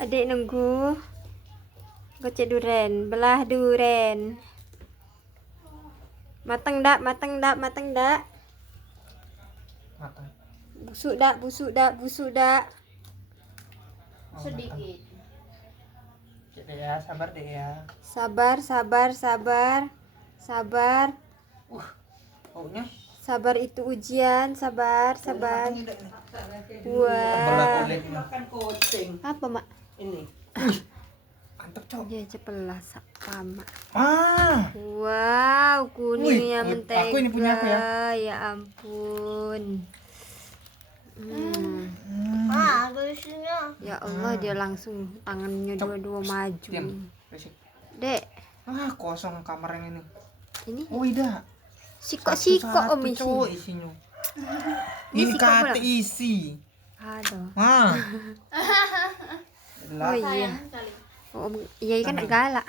Adik nunggu gocek duren, belah duren. Matang dak? Matang. Busuk dak? Oh, Sedikit. matang. Cek deh ya, sabar deh ya. Sabar. Baunya Sabar itu ujian, sabar. matangnya deh nih. Wah. Makan kucing. Apa, Mak? Ini. Mantap, Cok. Ya cepelah sama. Ah. Wow, kuningnya Wih, mentega. aku ini punya aku ya. Ya ampun. Ada isinya. Ya Allah, dia langsung tangannya dua-dua maju. Diam. Berisik. Dek, Kosong kamar yang ini. ini Oh, iya. sikok Om isi. Cowok isinya. Ini Ini sikok pula. kate isi. Aduh. Ah. Oh iya. Sayang sekali. Oh, iya kan galak.